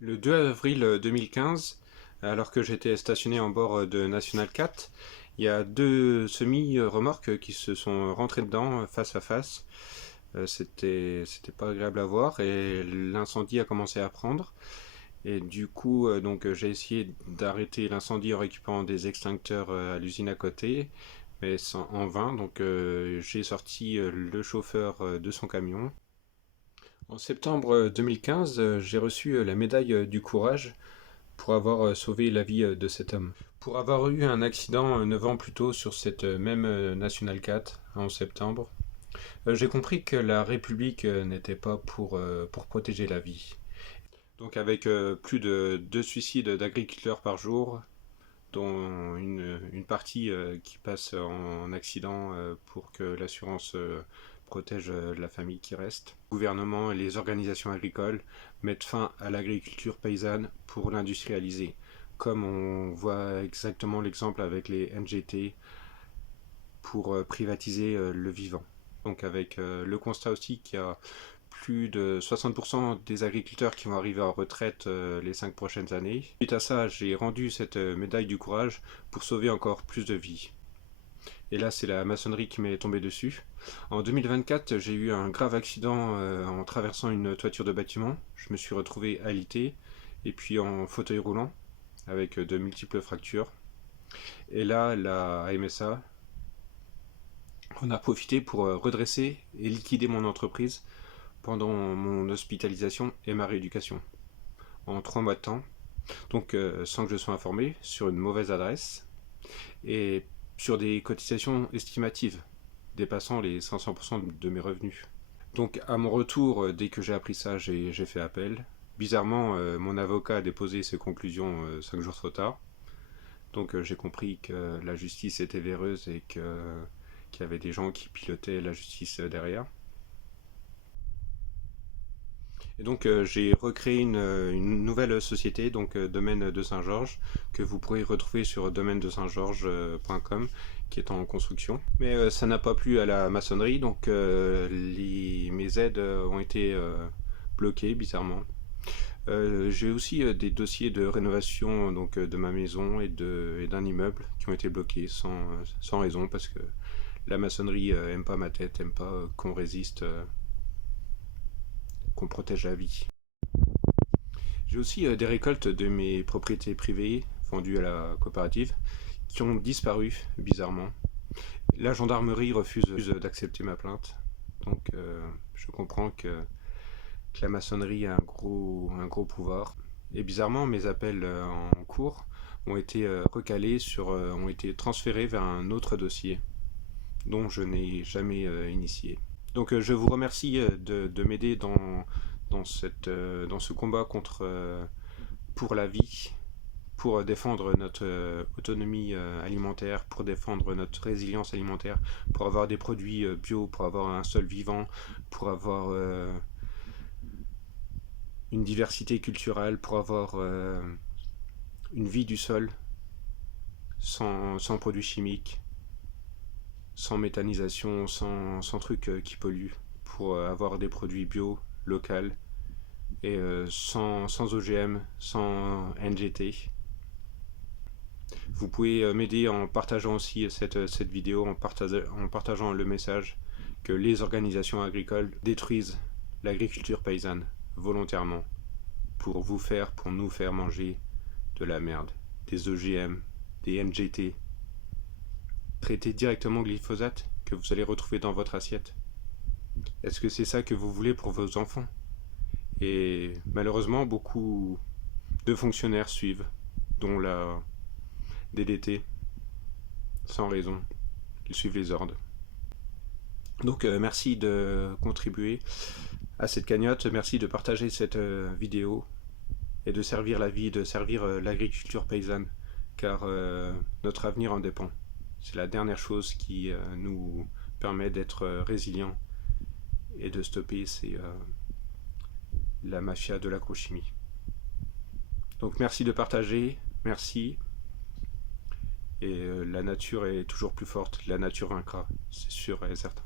Le 2 avril 2015, alors que j'étais stationné en bord de National 4, il y a deux semi-remorques qui se sont rentrées dedans face à face. C'était pas agréable à voir et l'incendie a commencé à prendre. Et du coup, j'ai essayé d'arrêter l'incendie en récupérant des extincteurs à l'usine à côté, mais en vain. J'ai sorti le chauffeur de son camion. En septembre 2015, j'ai reçu la médaille du courage pour avoir sauvé la vie de cet homme. Pour avoir eu un accident 9 ans plus tôt sur cette même National 4, en septembre, j'ai compris que la République n'était pas pour protéger la vie. Donc avec plus de 2 suicides d'agriculteurs par jour, dont une partie qui passe en accident pour que l'assurance protège la famille qui reste. Le gouvernement et les organisations agricoles mettent fin à l'agriculture paysanne pour l'industrialiser, comme on voit exactement l'exemple avec les NGT pour privatiser le vivant. Donc avec le constat aussi qu'il y a plus de 60% des agriculteurs qui vont arriver en retraite les 5 prochaines années. Suite à ça, j'ai rendu cette médaille du courage pour sauver encore plus de vies. Et là, c'est la maçonnerie qui m'est tombée dessus. En 2024, j'ai eu un grave accident en traversant une toiture de bâtiment. Je me suis retrouvé alité et puis en fauteuil roulant avec de multiples fractures. Et là, la MSA en a profité pour redresser et liquider mon entreprise pendant mon hospitalisation et ma rééducation en 3 mois de temps, sans que je sois informé, sur une mauvaise adresse et sur des cotisations estimatives dépassant les 500% de mes revenus. Donc à mon retour, dès que j'ai appris ça, j'ai fait appel. Bizarrement, mon avocat a déposé ses conclusions 5 jours trop tard. J'ai compris que la justice était véreuse et qu'il y avait des gens qui pilotaient la justice derrière. Et j'ai recréé une nouvelle société, Domaine de Saint-Georges, que vous pourrez retrouver sur domaine-de-saint-georges.com, qui est en construction. Mais ça n'a pas plu à la maçonnerie, mes aides ont été bloquées bizarrement. J'ai aussi des dossiers de rénovation de ma maison et d'un immeuble qui ont été bloqués sans raison, parce que la maçonnerie aime pas ma tête, aime pas qu'on résiste, qu'on protège la vie. J'ai aussi des récoltes de mes propriétés privées vendues à la coopérative qui ont disparu bizarrement. La gendarmerie refuse d'accepter ma plainte. Je comprends que la maçonnerie a un gros pouvoir. Et bizarrement, mes appels en cours ont été recalés ont été transférés vers un autre dossier dont je n'ai jamais initié. Je vous remercie de m'aider dans ce combat pour la vie, pour défendre notre autonomie alimentaire, pour défendre notre résilience alimentaire, pour avoir des produits bio, pour avoir un sol vivant, pour avoir une diversité culturelle, pour avoir une vie du sol sans produits chimiques, sans méthanisation, sans trucs qui polluent, pour avoir des produits bio, locaux, et sans OGM, sans NGT. Vous pouvez m'aider en partageant aussi cette vidéo, en partageant le message que les organisations agricoles détruisent l'agriculture paysanne volontairement pour nous faire manger de la merde, des OGM, des NGT, traités directement au glyphosate que vous allez retrouver dans votre assiette. Est-ce que c'est ça que vous voulez pour vos enfants? Et malheureusement, beaucoup de fonctionnaires suivent, dont la DDT, sans raison. Ils suivent les ordres. Merci de contribuer à cette cagnotte, merci de partager cette vidéo et de servir la vie, de servir l'agriculture paysanne, car notre avenir en dépend. C'est la dernière chose qui nous permet d'être résilients et de stopper la mafia de l'agrochimie. Donc merci de partager, merci. Et la nature est toujours plus forte, la nature vaincra, c'est sûr et certain.